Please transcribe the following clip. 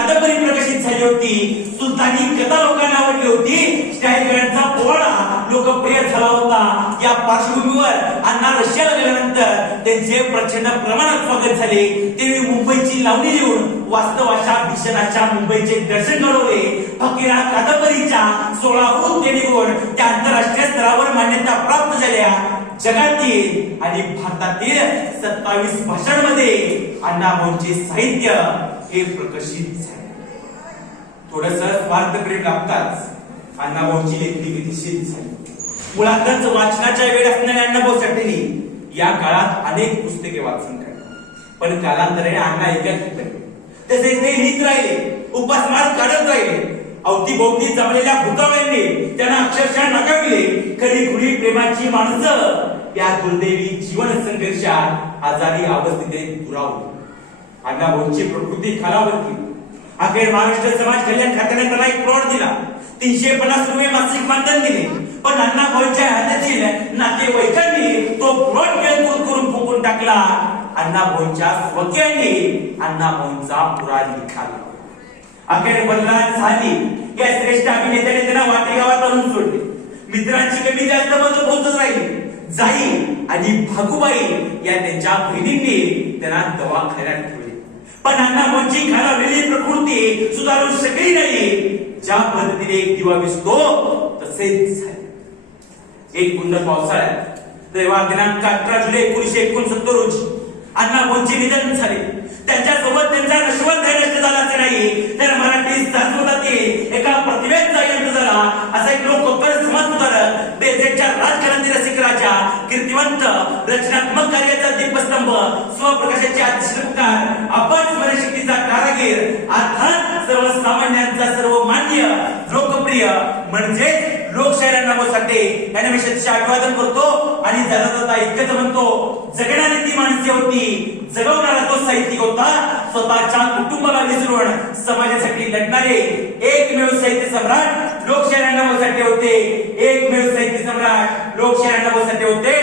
कादंबरी प्रकाशित झाली होती, सुलतानी कथा लोकांना आवडली होती, स्टाईलचा पोवाडा लोकप्रिय झाला होता. या पार्श्वभूमीवर अण्णा रशियाला गेल्यानंतर त्यांचे प्रचंड प्रमाणात स्वागत झाले. त्यांनी मुंबईची लावणी लिहून वास्तवाच्या भीषणाच्या मुंबईचे दर्शन घडवले. फकीरा कादंबरीच्या 16 त्यांनी गुण त्या आंतरराष्ट्रीय स्तरावर मान्यता प्राप्त झाल्या. जगातील आणि भारतातील 27 भाषांमध्ये अण्णाभाऊंचे साहित्य हे प्रकाशित झाले. थोडस स्वार्थप्रेम लागताच अण्णाभाऊंची लेखणी विकसित झाली. मुळातच वाचनाच्या वेळ असणाऱ्या अण्णाभाऊ साठेंनी या काळात अनेक पुस्तके वाचून काढली, पण कालांतराने अण्णा एकाकी बनले. तसेच ते लिहित राहिले, उपासमार काढत राहिले. अवतीभोवती जमलेल्या भुतावळ्यांनी त्यांना अक्षरशः नकाविले. खरी खुरी प्रेमाची माणसं या दुर्दैवी जीवन संघर्षात आजारी अवस्थेत दुरावली. अण्णाभाऊंची प्रकृती खालावली. अखेर महाराष्ट्र समाज कल्याण खात्याने त्यांना एक प्लॉट दिला. 350 रुपये मासिक मानधन दिले. पण अण्णाभाऊंच्या हातातील नातेवाईकांनी तो प्लॉट गेलतून करून फुकून टाकला. अण्णाभाऊंच्या स्वकीयांनी अण्णाभाऊंचा पुरा लिखाला. अखेर बदलात झाली. या श्रेष्ठ अभिनेत्याने त्यांना वाटेगावात आणून सोडले. मित्रांची कमी जास्त मत पोहोचत राहिली. जाई आणि भागुबाई या त्यांच्या बहिणींनी त्यांना दवाखान्यात ठेवले. पण अण्णाभाऊंची खालावलेली प्रकृती सुधारू शकली नाही. ज्या पद्धतीने एक दिवा विसतो तसेच झाले. एक कुंड पावसाळ्यात रविवार दिनांक 18 जुलै 1969 रोजी अण्णाभाऊंचे निधन झाले. त्यांच्यासोबत त्यांचा नश्वर नष्ट झालाच नाही, तर मराठी संस्कृतातील एका प्रतिभेचा यंत्र झाला. असा एक लोकोत्तर समाज सुधारक, बेजेच्या राजकारणी रसिक राजा, कीर्तिवंत, रचनात्मक कार्याचा दीपस्तंभ, स्वप्रकाशाचे आदिशिल्पकार, अपार स्मरणशक्तीचा कारागीर, अर्थात सर्वसामान्यांचा सर्वमान्य लोकप्रिय म्हणजे लोकशाहीर अण्णाभाऊ साठे यांना मी शतशः अभिवादन करतो. आणि जाता इतकंच म्हणतो, जगणारी ती माणसे होती, जगवणारा तो साहित्यिक होता. स्वतःच्या कुटुंबाला विसरून समाजासाठी लढणारे एकमेव साहित्य सम्राट लोकशाहीर अण्णाभाऊ साठे होते. एकमेव साहित्य सम्राट लोकशाहीर अण्णाभाऊ साठे होते.